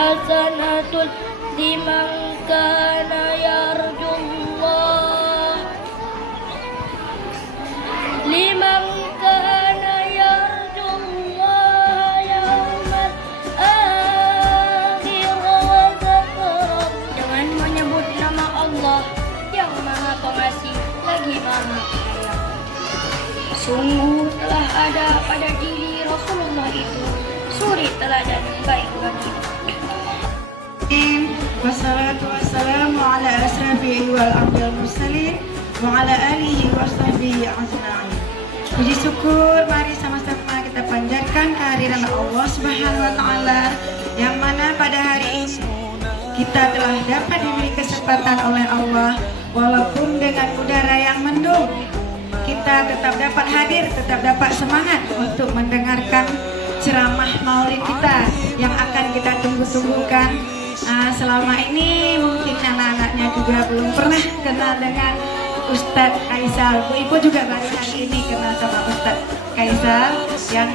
hasanatun liman kana yarjullah liman kana yarjullah yaumal akhir wa dzakara. Dengan menyebut nama Allah yang Maha Pengasih lagi Maha Penyayang. Sungguh telah ada pada diri Rasulullah itu suri teladan yang baik bagi. Wassalatu wassalamu ala asrafi wal anbiya'i mursalin wa ala alihi wa sahbihi ajma'in. Puji syukur mari sama-sama kita panjatkan kehadiran Allah Subhanahu wa taala yang mana pada hari ini kita telah dapat diberi kesempatan oleh Allah walaupun dengan udara yang mendung. Kita tetap dapat hadir, tetap dapat semangat untuk mendengarkan ceramah maulid kita yang akan kita tunggu-tunggukan. Selama ini mungkin anak-anaknya juga belum pernah kenal dengan Ustadz Kaisal. Bu Ibu juga baru hari ini kenal sama Ustadz Kaisal yang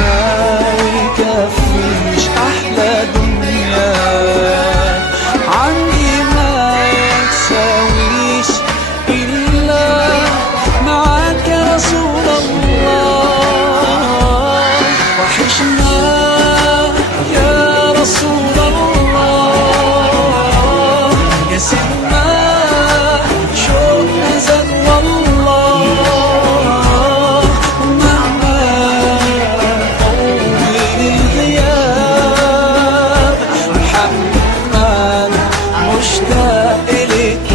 ما يكفيش أحلى دنيا عندي، ما تساويش إلا معاك يا رسول الله. وحشنا يا رسول الله، يا سيدنا شوقنا زاد والله. ومهما طول الغياب محمد مشتاق إليك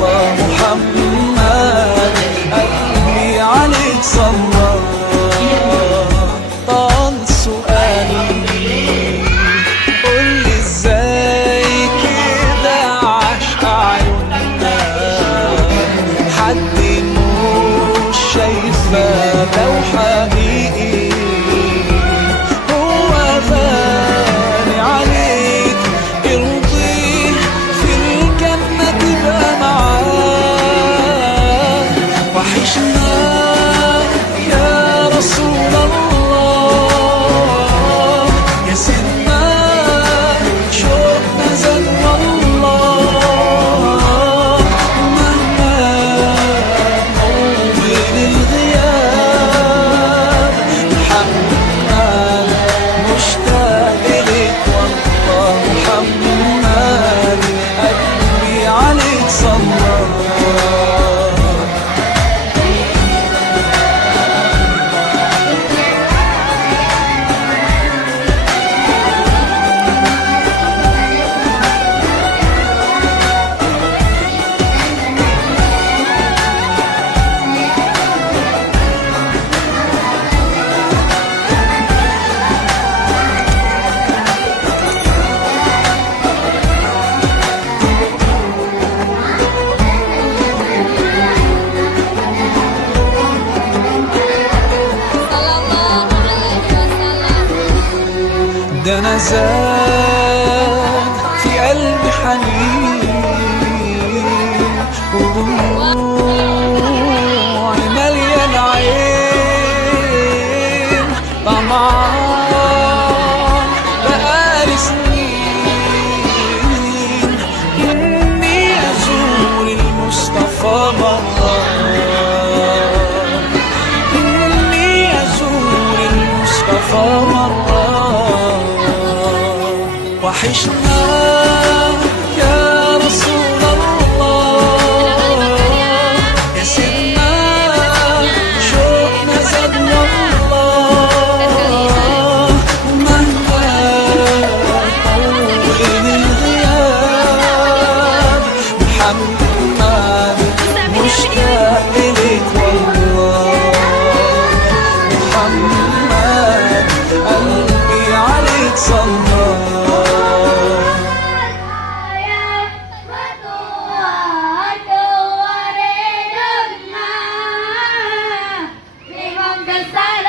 والله. محمد قلبي عليك صلى. طال سؤالي قولي ازاي كده عشق عيوننا حد مش شايفه لو حقيقي هو غالي عليك ارضيه في الجنة تبقى معاه. وحشنا يا رسول الله، يا سيدنا شوقنا زاد والله. مهما طول الغياب محمد مشتاق إليك والله. محمد قلبي عليك صلى. ده أنا زاد في قلبي حنين ودموعي مليان عين طمعان بقالي سنين إني أزور المصطفى مرة، إني أزور المصطفى مرة. وحشنا يا رسول الله، يا سيدنا شوقنا زاد والله. مهما طول الغياب محمد مشتاق إليك والله. محمد قلبي عليك صلى. Salam